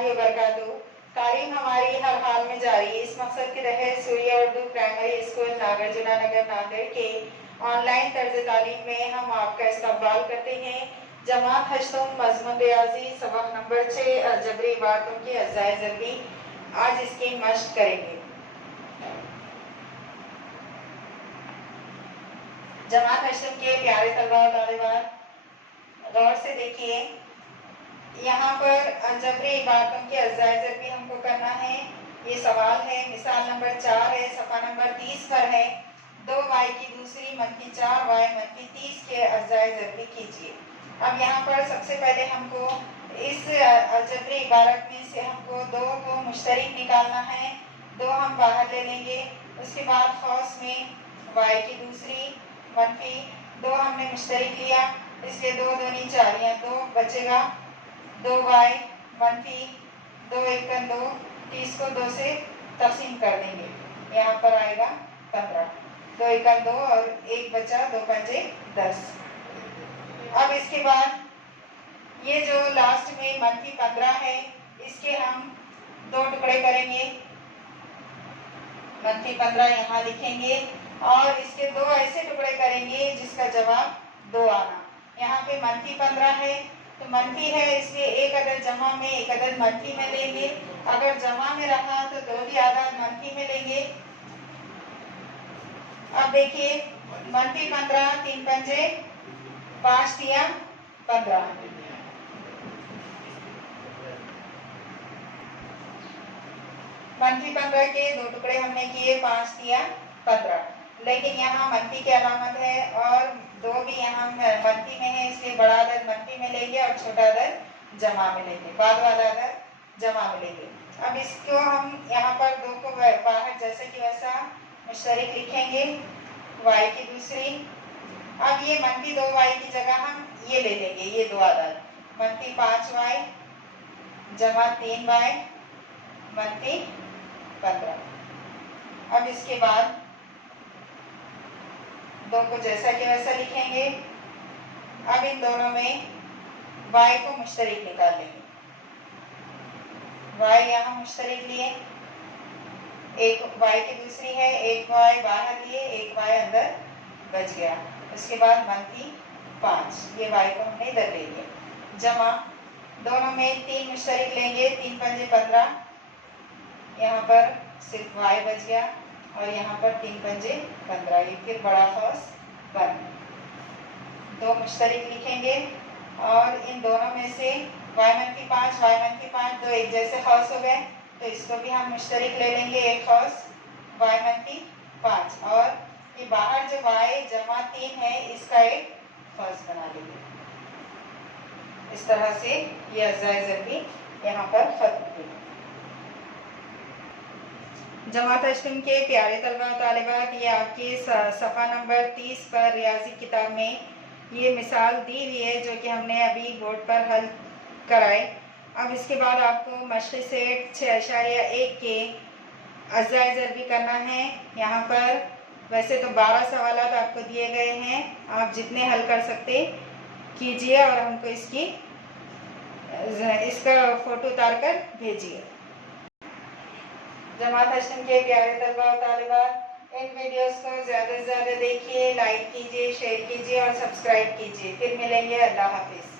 वबरकातुहू। तालीम हमारी हर हाल में जारी। इस मकसद के तहत सूर्या उर्दू प्राइमरी स्कूल नागार्जुना नगर नांदेड़ के ऑनलाइन तर्ज तालीम में हम आपका इस्तकबाल करते हैं। जमात हश्तुम मज़मून रियाजी सबक नंबर 6 अलजबरी इबारतों की अज़ाए ज़रबी। आज इसकी मश्क करेंगे। जमात हश्तुम के प्यारे तलबा और तालिबात, गौर से देखिए। यहाँ पर अलजबरी इबारतों की अज़ाए ज़रबी हमको करना है। ये सवाल है, मिसाल नंबर 4 है, सफ़ा नंबर 30 पर है। 2y की दूसरी मनफी 4y मनफी 30 के अज़ाए ज़रबी कीजिए। अब यहाँ पर सबसे पहले हमको इस अलजबरी इबारत में से हमको 2 को मुश्तरिक निकालना है। 2 हम बाहर ले लेंगे। उसके बाद खौस में y की दूसरी मनफी 2 हमने मुश्तरिक लिया, इसलिए 2 दूनी 4, यहाँ 2 बचेगा। 2y मनफी 2 एकन 2, 30 को 2 से तकसीम कर देंगे, यहाँ पर आएगा 15। 2 एकन 2 और 1 बचा, 2 पंजे 10। अब इसके बाद ये जो लास्ट में मनफी 15 है, इसके हम 2 टुकड़े करेंगे। मनफी 15 यहाँ लिखेंगे और इसके 2 ऐसे टुकड़े करेंगे जिसका जवाब 2 आना। यहाँ पे मनफी 15 है तो मनफी है, इसलिए एक अदद जमा में एक अदद मनफी में लेंगे। अगर जमा में रहा तो 2 भी आदाद मनफी में लेंगे। अब देखिए, मनफी 15, 3 पंजे 5 दिया 15। मनफी 15 के 2 टुकड़े हमने किए, 5 दिया 15। लेकिन यहाँ मनफी की अलामत है और 2 भी यहाँ मनफी में है, इसलिए बड़ा अदद मनफी में लेंगे और छोटा अदद जमा में लेंगे, बाद वाला अदद जमा में लेंगे। अब इसको हम यहाँ पर 2 को बाहर जैसे कि वैसा मुश्तरिक लिखेंगे, y की दूसरी। अब ये मनफी 2y की जगह हम ये ले लेंगे, ये 2 अदद मनफी 5y जमा 3y मनफी 15। अब इसके बाद 2 को जैसा कि वैसा लिखेंगे। अब इन दोनों में y को मुश्तरिक निकाल लेंगे। y यहाँ मुश्तरिक लिए, एक y की दूसरी है, एक y बाहर लिए, एक y अंदर बच गया। उसके बाद मनफी 5, ये y को हमने इधर ले लिया। जमा दोनों में 3 मुश्तरिक लेंगे, 3 पंजे 15, यहाँ पर सिर्फ y बच गया और यहाँ पर 3 पंजे 15, ये फिर बड़ा खौस बन। 2 मुश्तरिक लिखेंगे और इन दोनों में से y मनफी 5 y मनफी 5 2 एक जैसे खौस हो गए, तो इसको भी हम मुश्तरिक ले लेंगे, एक खौस y मनफी 5, और ये बाहर जो y जमा 3 है इसका एक खौस बना लेंगे। इस तरह से ये अज़ाए ज़रबी यहाँ पर खत्म हुई। जमात हश्तुम के प्यारे तलबा और तालिबात, ये आपके सफ़ा नंबर 30 पर रियाजी किताब में ये मिसाल दी हुई है जो कि हमने अभी बोर्ड पर हल कराए। अब इसके बाद आपको मश्क़ सेट 6.1 के अज़ाए ज़रबी करना है। यहाँ पर वैसे तो 12 सवाल आपको दिए गए हैं, आप जितने हल कर सकते कीजिए और हमको इसका फ़ोटो उतार कर भेजिए। जमात हश्तुम के प्यारे तलबा और तालिबात, इन वीडियोस को ज़्यादा से ज़्यादा देखिए, लाइक कीजिए, शेयर कीजिए और सब्सक्राइब कीजिए। फिर मिलेंगे। अल्लाह हाफिज़।